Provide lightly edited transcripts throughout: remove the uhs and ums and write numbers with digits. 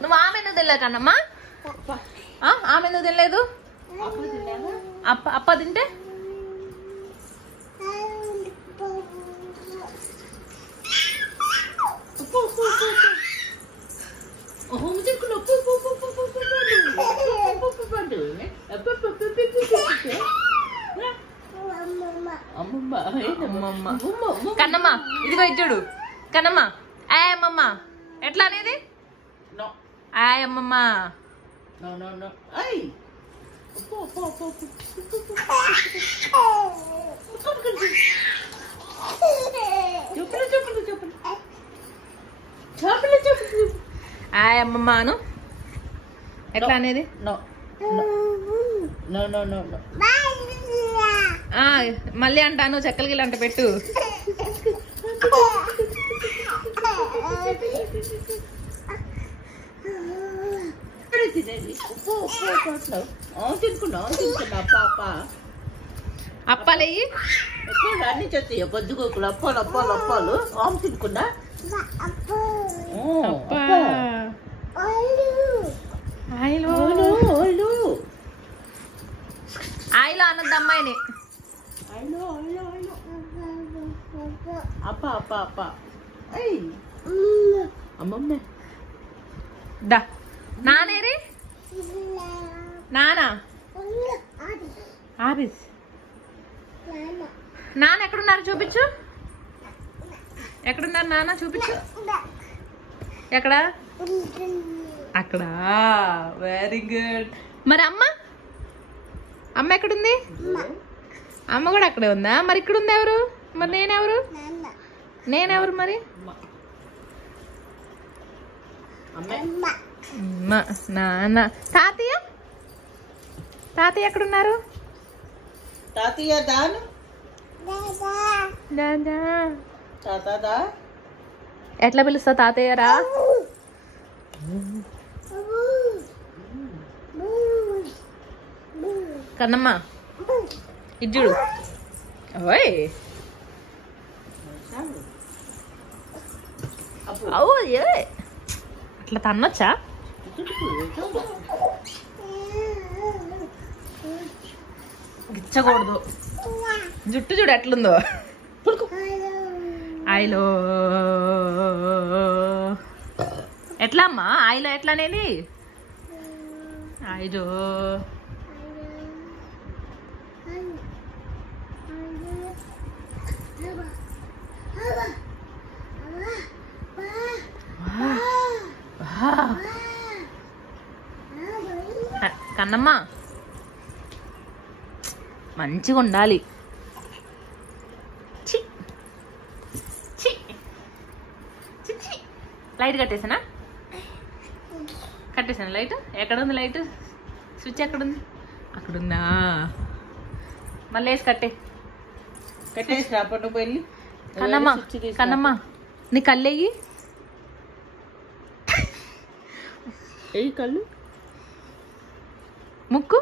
నువ్వు ఆమె ఎందుకు తినలేదు కన్నమ్మా? ఆమె ఎందుకు తినలేదు? అప్ప తింటే కన్నమ్మ ఇదిగో ఇచ్చుడు. కన్నమ్మ ఆయమ్మమ్మ ఎట్లా అనేది? ఆయమ్మమ్మ ఆయమ్మమ్మను ఎట్లా అనేది? మళ్ళీ అంటాను చెక్కలు గిల్ల అంట పెట్టు. అప్పాలయ్యి అన్ని చెత్తాయి పొద్దుగోకులు అప్పాలు అప్పాలు అప్పాలు ఆమె తినుకున్నా. ఆయిలో అన్నది అమ్మాయిని. అప్ప అప్ప అప్ప అమ్మమ్మ దా నానేరి నానా ఆఫీస్ నాన్న ఎక్కడున్నారు చూపించు. ఎక్కడున్నారు నాన్న చూపించు. ఎక్కడ? అక్కడ. Very good. మరి అమ్మ అమ్మ ఎక్కడుంది? అమ్మ కూడా అక్కడే ఉందా? మరి ఇక్కడ ఉంది ఎవరు? మరి నేనెవరు? నేనెవరు మరి? అమ్మ నాన్న. తాతయ్య తాతయ్య ఎక్కడున్నారు? తాతయ్య దాను దాదా తాతదా ఎట్లా పిలుస్తా తాతయ్య రా? కన్నమ్మ ఇజ్జుడు. ఓయ్ అవు అట్లా తన్నొచ్చా? గిచ్చకూడదు. జుట్టు చూడు ఎట్లుందో. ఆయిలో ఎట్లా అమ్మా? ఆయిలో ఎట్లా అనేది? ఆయిలో కన్నమ్మ మంచిగా ఉండాలి. లైట్ కట్టేసానా? కట్టేసాను లైట్. ఎక్కడ ఉంది లైట్? స్విచ్ ఎక్కడుంది? అక్కడుందా? మళ్ళీ వేసి కట్టేసి రాపట్టు పోయి. కన్నమ్మ కన్నమ్మ నీ కళ్ళెయ్యి. ఏ కళ్ళు? ముక్కు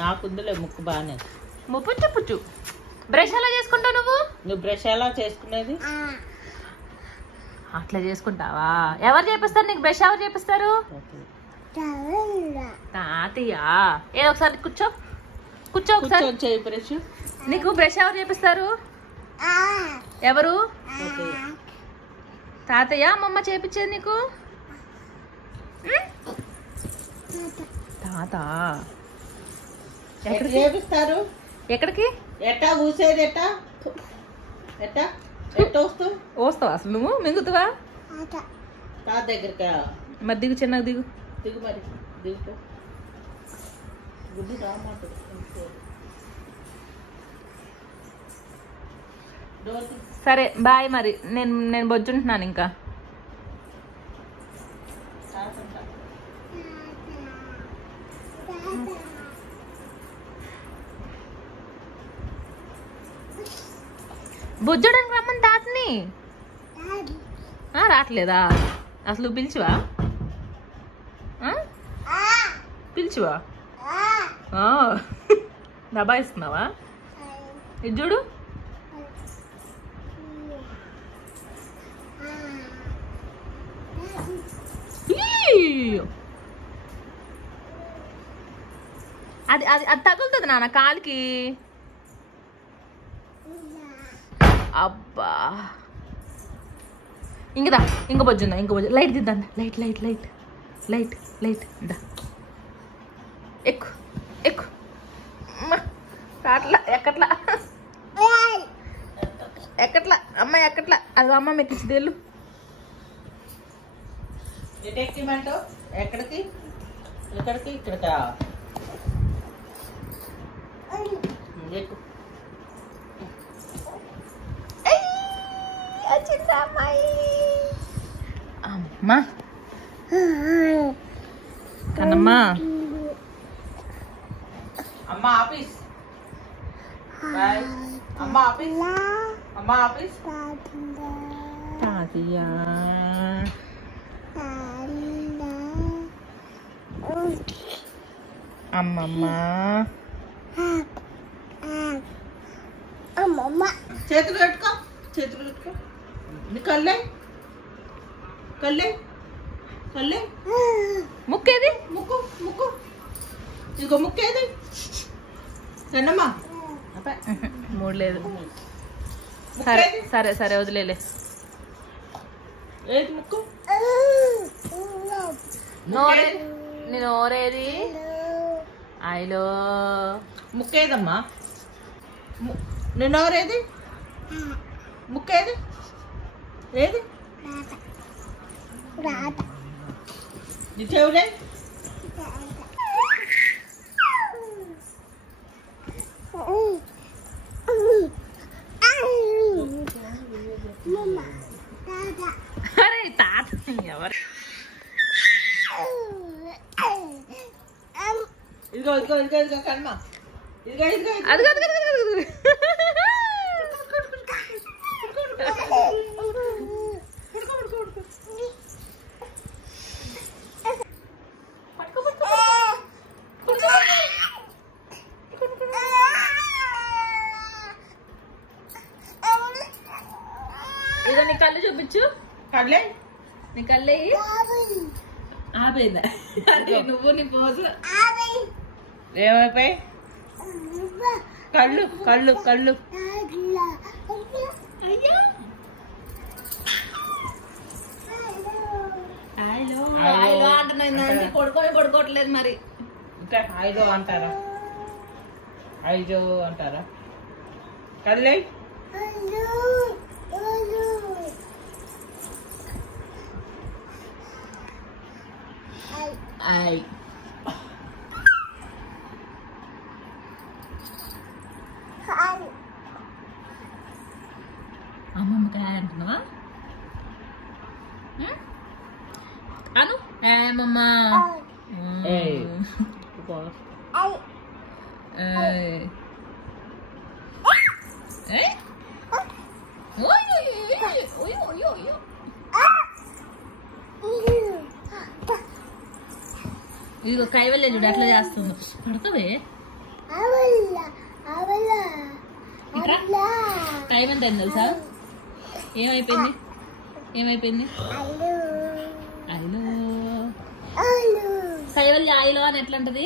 నాకుందిలే ముక్కు బాగానే. పుచ్చు పుచ్చు. బ్రష్ ఎలా చేసుకుంటావు నువ్వు? నువ్వు బ్రష్ ఎలా చేసుకునేది? అట్లా చేసుకుంటావా? ఎవరు చేపిస్తారు నీకు బ్రష్? ఎవరు చేపిస్తారు? తాతయ్య. ఏదో ఒకసారి కూర్చో కూర్చో ఒకసారి. బ్రష్ నీకు బ్రష్ ఎవరు చేపిస్తారు? ఎవరు? తాతయ్య. అమ్మమ్మ చేపించేది నీకు? తాత ఎక్కడ చేపిస్తారు? ఎక్కడికి? ఎట్టా ఊసేది? ఎట్టా ఎట్టా ఎట్ట వస్తావు? వస్తావా అసలు నువ్వు? మింగుతావా? తాత దగ్గరికి మరి దిగు, చిన్నగా దిగు. దిగు మరి దిగు. గుడ్డు రామాట. సరే బాయ్. మరి నేను బొజ్జుంటున్నాను ఇంకా. బొజ్జడానికి రమ్మని తాతని. రావట్లేదా? అసలు పిలిచివా? పిలిచివా? దబాయిస్తున్నావా? ఇది చూడు. అది అది అది తగులుతుంది నాన్న కాలికి. అబ్బా ఇంకదా ఇంక బొజ్జుందా ఇంక బొజ్జు. లైట్ దిద్దా light light light light light దా ఎక్కు ఎక్కు రాట్లా ఎక్కట్లా ఎక్కట్లా అమ్మాయి ఎక్కట్లా. అది అమ్మ ఎక్కించి దేళ్ళు. ఎక్కడికి ఎక్కడికి ఇక్కడికి ఇక్కడికా ఎక్కు. అమ్మా కన్నమ్మా అమ్మ ఆఫీస్ బాయ్. అమ్మ ఆఫీస్ అమ్మ ఆఫీస్ తాతయ్య అమ్మమ్మ అమ్మమ్మ చేతులు కట్టుకో చేతులు కట్టుకో. కళ్ళే కళ్ళే కళ్ళే ముక్కేది ముక్కు ముక్కు ఇగో ముక్కేది కన్నమ్మా మూడు లేదు. సరే సరే సరే వదిలేలే. ఏది ముక్కు నోరే నీ నోరేది ఐలో ముక్కేదమ్మా నిన్నోరేది ముక్కేది ఏది నీ చెవులే అరే తాత ఎవరు ఇదిగో ఇదిగో ఇదిగో ఇదిగో కన్నమ్మ ఇదిగో ఇదిగో అది కాదు కదా ఇదో నీ కళ్ళు చూపించు. కళ్ళే నీ కళ్ళే ఆపేదా? అదే నువ్వు నీ పోజు ఏమైపోయి కళ్ళు కళ్ళు కళ్ళు అయ్యో అంటున్నా. పడుకోవట్లేదు మరి. ఇంకా ఐదో అంటారా ఐదో అంటారా కళ్ళే ఐ అమ్మమ్మకాయ అంటున్నావా? అను ఏమమ్మ ఇదిగో కైవల్య చూడు ఎట్లా చేస్తుంది. పడతావే టైం ఎంత అయింది తెలుసా? ఏమైపోయింది ఏమైపోయింది? ఐలో కైవల్య ఐలో అని ఎట్లా అంటది?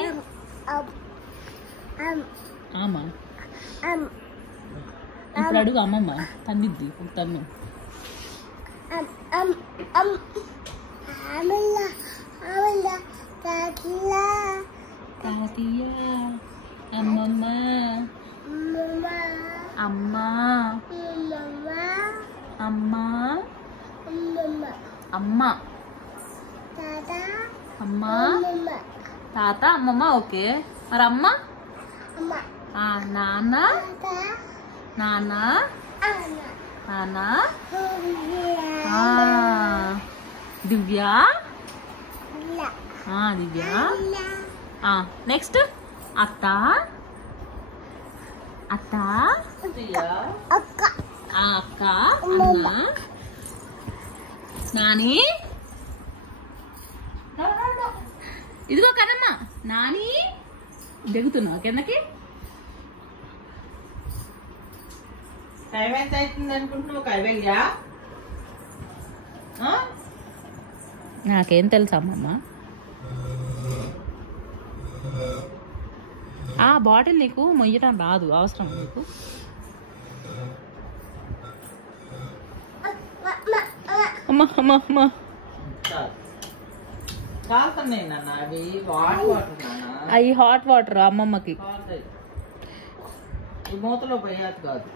ఆమా ఇప్పుడు అడుగు అమ్మమ్మ తన్నిద్ది తన్ను. తాతయ్య అమ్మమ్మ అమ్మ అమ్మ అమ్మ అమ్మ తాత అమ్మమ్మ. ఓకే మరి అమ్మ నాన్న నాన్న నాన్న దివ్య దివ్య. నెక్స్ట్ అత్త అత్త అక్క అమ్మ నాని. ఇదిగో కదమ్మా నాని దిగుతున్నావు కిందకి? టైం ఎంత అవుతుంది అనుకుంటున్నావు కైవల్యా? నాకేం తెలుసు అమ్మమ్మ. ఆ బాటిల్ నీకు మొయ్యడం రాదు, అవసరం నీకు. అమ్మా అమ్మా అమ్మా కాలుతున్నాయి నాన్న అవి వాటర్ నాన్న. అవి హాట్ వాటర్ అమ్మమ్మకి. కాలుతాయి. ఈ మూతలో పోయేది కాదు.